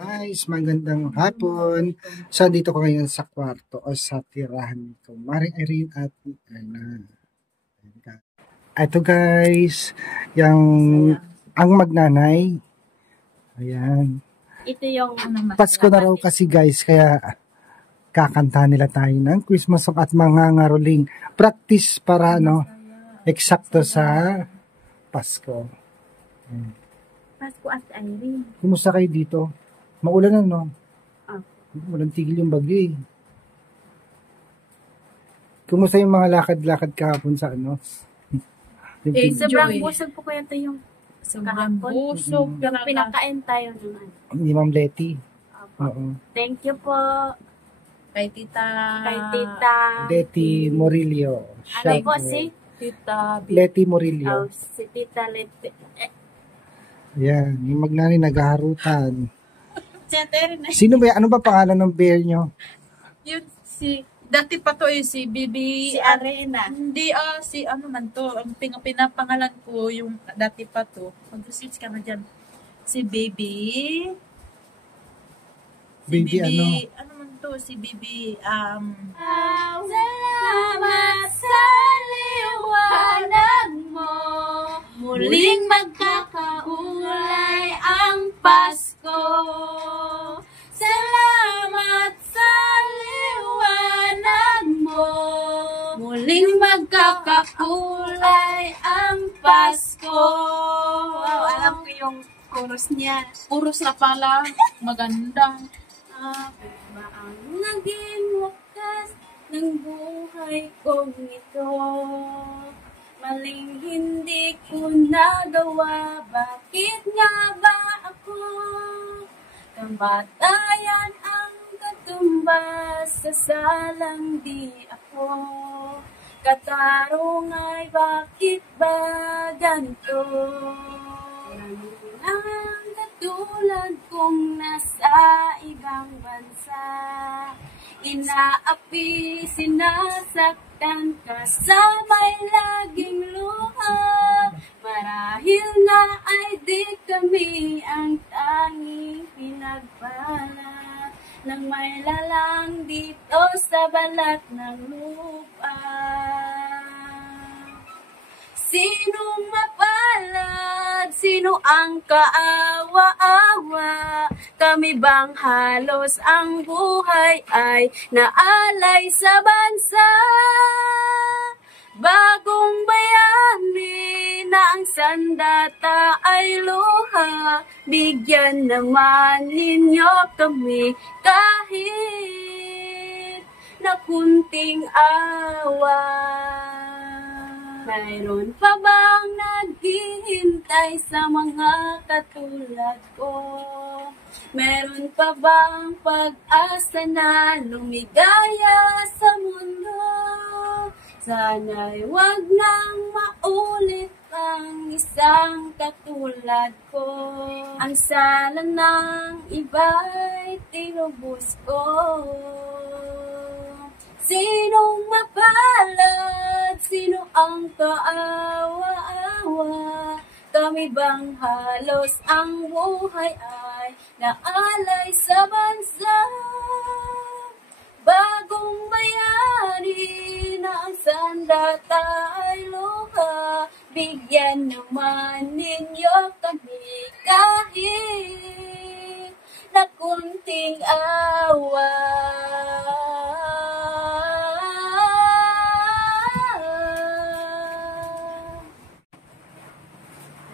Guys, magandang hapon. So, dito ko ngayon sa kwarto o sa tirahan ko. Maring Irene at Erna. Ito guys, ang magnanay. Ayan. Ito yung Pasko na raw kasi guys, kaya kakanta nila tayo ng Christmas song at mga ngaroling. Practice para eksakto sa Pasko. Pasko at Irene. Kumusta kayo dito? Maulan na, no? Oh. Walang tigil yung bagyo eh. Kumusta yung mga lakad-lakad kahapon sa Sobrang busog po kaya ito yung sobrang busog. Yung pinakain tayo naman. Ni Ma'am Letty. Oo. Thank you po. Kay Tita Letty Morillo. Ano po si? Tita Letty Morillo. Si Tita Letty. Yan, yung magnani naghaharutan. Sino ba? Ano ba pangalan ng bear nyo? Yun dati pa to si Bibi. Si Arena. Hindi si ano man to. Ang pinapangalan ko yung dati pa to. Mag-research ka na dyan. Si Baby. Baby ano? Ano man to? Si Bibi. Salamat sa liwanag mo. Muling magkakaulay ang Pasko. Salamat sa liwanag mo. Muling magkakakulay ang Pasko. Wow, alam ko yung chorus niya. Puros na pala. Maganda. Ba ang naging wakas ng buhay kong ito? Maling hindi ko nagawa. Bakit nga ba ako? Kamatayan ang katumbas, sasalang di ako. Katarong ay bakit ba ganito? Ang katulad kong nasa ibang bansa, inaapi, sinasaktan, kasamay laging luha. Marahil na ay di kami ang tanging pinagbalat ng may lalang dito sa balat ng lupa. Sinong mapalad? Sino ang kaawa-awa? Kami bang halos ang buhay ay naalay sa bansa? Bagong bayani na ang sandata ay luha. Bigyan naman ninyo kami kahit na kunting awa. Mayroon pa bang naghihintay sa mga katulad ko? Meron pa bang pag-asa na lumigaya sa mundo? Sana'y wag nang maulit ang isang katulad ko. Ang sala ng iba'y tinubos ko. Sinong mapalad? Sino ang kaawa-awa? Kami bang halos ang buhay ay naalay sa bansa? Bagong bayani na ang sandata ay luha. Bigyan naman ninyo kami kahit na kunting awa.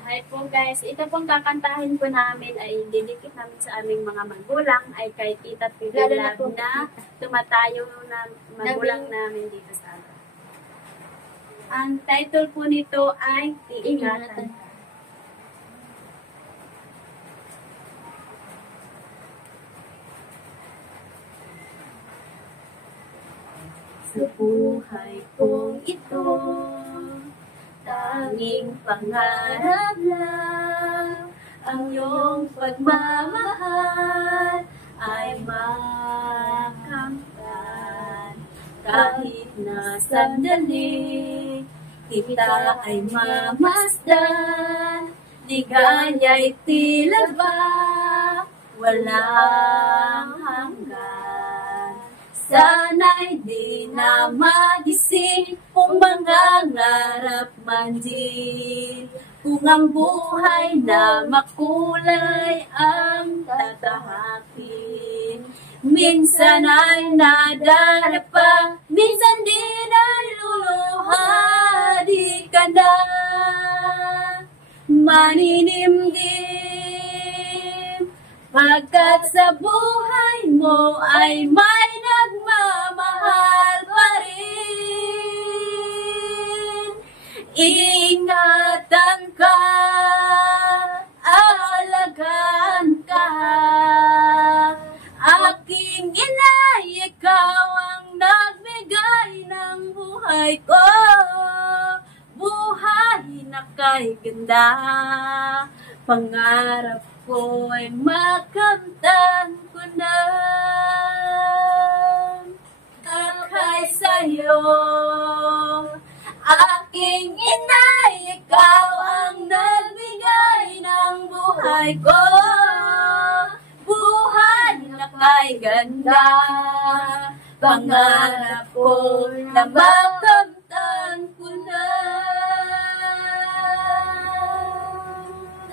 Hi po guys, ito pong kakantahin po namin ay didikit namin sa aming mga magulang ay kay Tita Pilar na tumatayo na magulang namin dito sa amin. Ang title po nito ay Iingatan. Sa buhay kong ito, tanging pangarap lang ang iyong pagmamahal ay makamtan. Kahit na sandali, kita ay mamasdan. Liganya'y tila ba walang hanggan. Sana'y di na magising kung mangangarap man din. Kung ang buhay na makulay ang tatahakin. Minsan ay nadarapa, minsan din ay luluha. Di ka na maninimdim, pagkat sa buhay mo ay may nagmamahal pa rin. Ingatan ka, alagaan ka, aking inay, ikaw ang nagbigay ng buhay ko. Buhay na kay ganda, pangarap ko ay makamtan ko na. Akay sa'yo, aking inay, ikaw ang nagbigay ng buhay ko. Buhay na kay ganda, pangarap ko na makamtan ko na.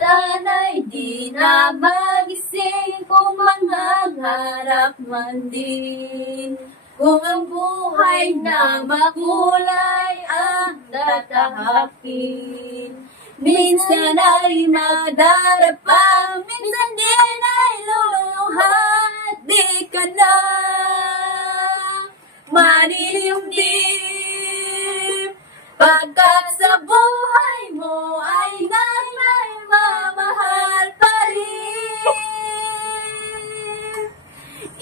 Sana'y di na magising kung mangangarap man din. Kung ang buhay na makulay ang tatahakin. Minsan ay nadarapa, minsan din ay luluha. Di ka na maninimdim, pagkat sa buhay mo ay nagmamahal pa rin.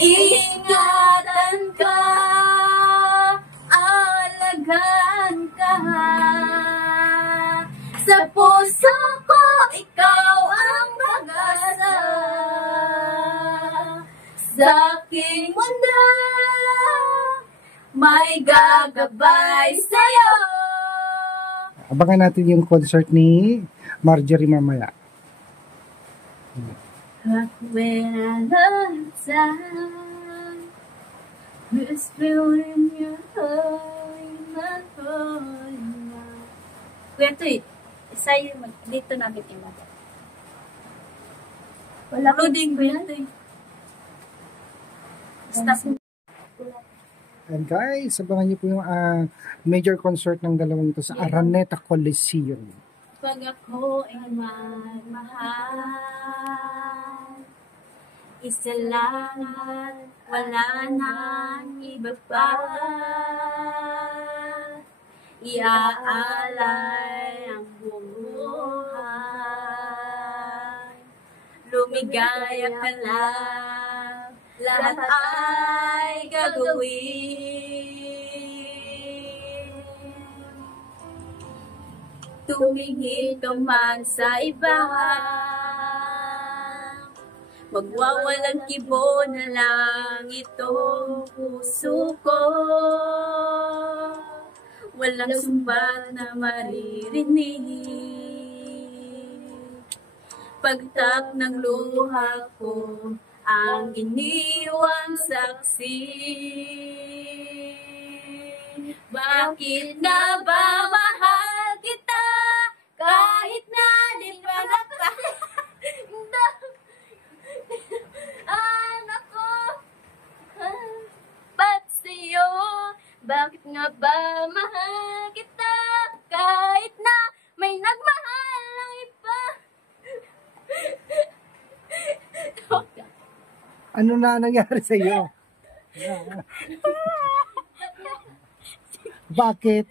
Ingatan ka, alagaan ka, sa puso ko ikaw ang mag-asa. Sa aking mundo may gagabay sa'yo. Abangan natin yung concert ni Marjorie mamaya. When I look inside, whisper in your heart, in my heart. Kuya Tuy, sa'yo, dito namin imata. Wala ko din, Kuya Tuy. Stop. And guys, abangan niyo po yung major concert ng dalawang ito sa Araneta Coliseum. Pag ako ay magmahal, isa lang at wala nang iba pa. Iaalay ang buhay, lumigaya ka lang, lahat ay gagawin. Tumingin ka man sa iba, magwawalang kibo na lang itong puso ko. Walang sumbat na maririnig, pagtak ng luha ko ang iniwang saksi. Bakit nga ba mahal kita kahit na di pa anak ko, ba't sa'yo? Bakit nga ba mahal kita kahit na may nagmahal ng iba? Ano na nangyari sa iyo? Bakit?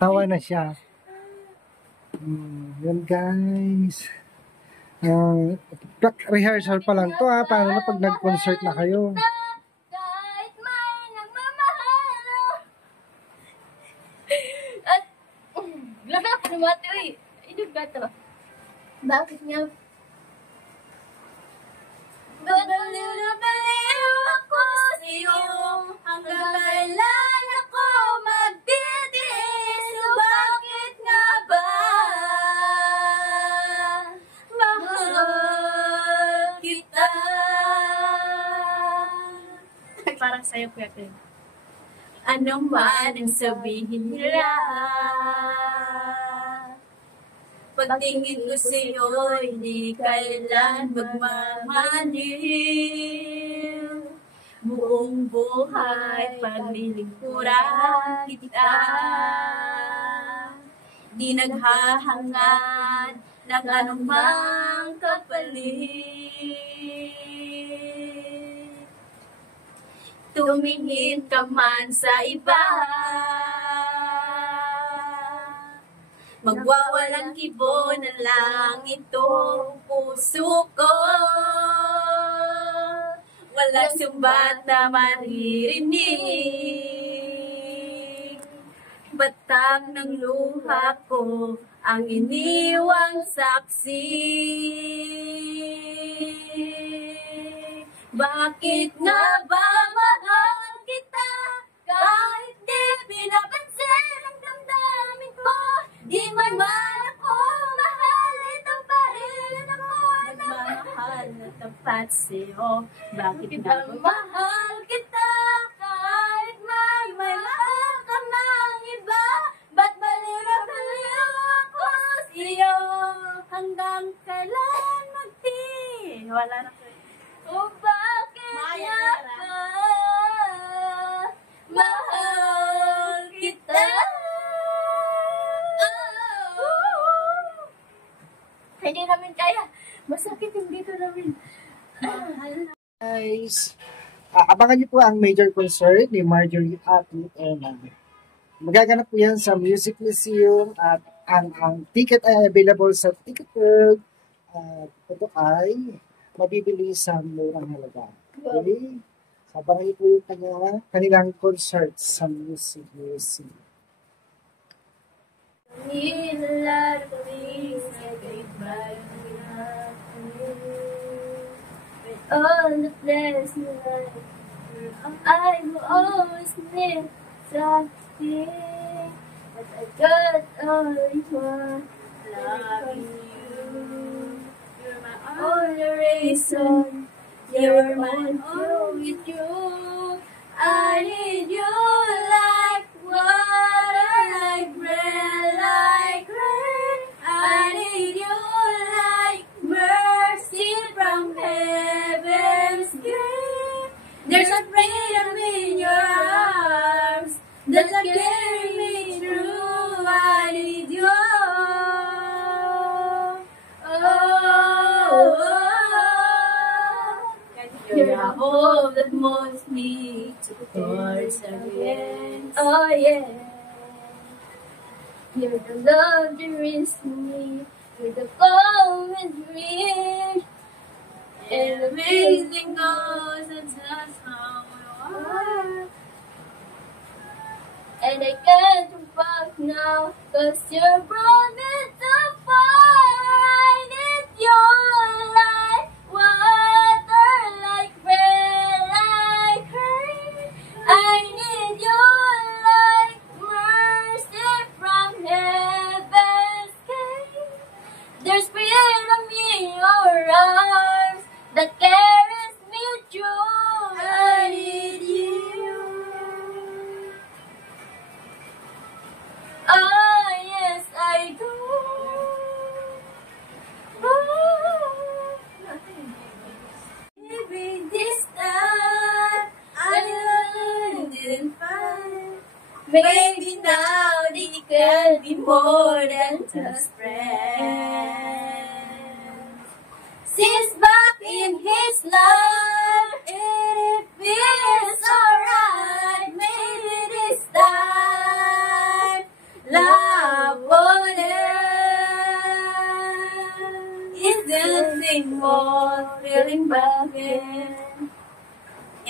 Tawa na siya. Yan guys. Rehearsal pa lang to ha. Paano na pag nag-concert na kayo? Kahit may nagmamahal. At, lala pa naman ito eh. Inog ba ito? Bakit nga? Baliw na baliw ako sa'yo, hanggang kailan ako magtitiis? So bakit nga ba? para sa'yo, Kuya Ken. Anong man ang sabihin nila, pagtingin ko sa'yo, hindi kailan magmamaliw. Buong buhay, paglilingkuran kita. Di naghahangad ng anumang kapalit. Tumingin ka man sa iba, magwawalang kibo na lang itong puso ko. Walang sumbat na maririnig, batang ng luha ko ang iniwang saksi. Bakit nga ba mahal kita, kahit di pinapansin ang damdamin ko? Di man ako mahalin ang parin ako, nagmamahal na tapat sa'yo. Bakit nga ba mahal kita, kahit may mahal ka ng iba? Ba't baliw ako sa'yo, hanggang kailan wala na ko. O bakit nga ba mahal kita? Hindi namin kaya. Masakit yung dito namin. Guys, abangan niyo po ang major concert ni Marjorie at ni Emma. Magaganap po yan sa Music Museum at ang ticket ay available sa Ticketberg. At ito ay mabibili sa murang halaga. Okay? So, abangan niyo po yung kanilang concert sa Music Museum. Need a lot of things that they buy me with all the blessings I will always need something, but I got only one, loving you. You're my only reason. You're my only truth. I need you like water, like bread, like rain. I need you like mercy from heaven's gate. There's a freedom in your arms that carry me through. I need you. You're the hope that moves me towards the end. Oh yeah. You're the love that reaches me. You're the moment dream. And amazing goes, and that's how you are. And I can't look back now, 'cause you're brought me too far. I need your light, water like bread, like rain. I need your light, mercy from heaven's gate. There's freedom in your arms that carries me through. I need you. Oh, yes, I do. Oh, maybe this time I didn't find. Maybe now they can be more than just friends. Since back in his love, it feels alright. Maybe this time love won't end. Is the thing more feeling back in?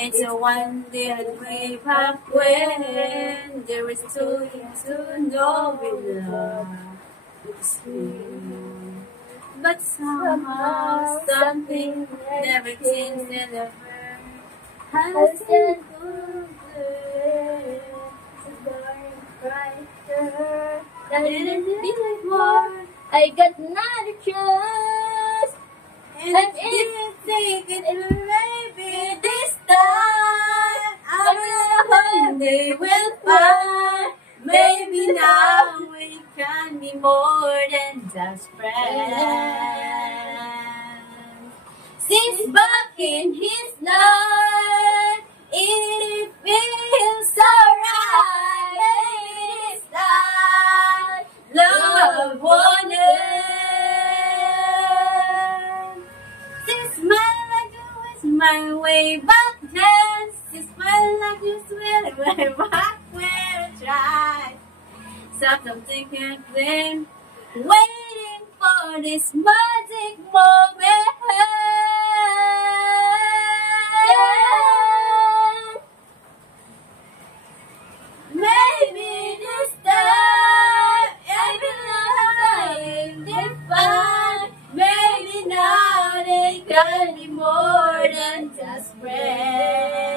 It's a one that way back when there was two years to know with love. It's real. But somehow something never changed and never has been good. So dark, brighter than it before. I got another chance, and if thinking maybe this time I they will find. Maybe now we can be more than just friends. Since back in his life, it feels alright. It's that love on earth. Since my life was my way back then, since my life is really way back when I tried. Something can claim, waiting for this magic moment. Maybe this time everything is fine. Maybe now they can be more than just friends.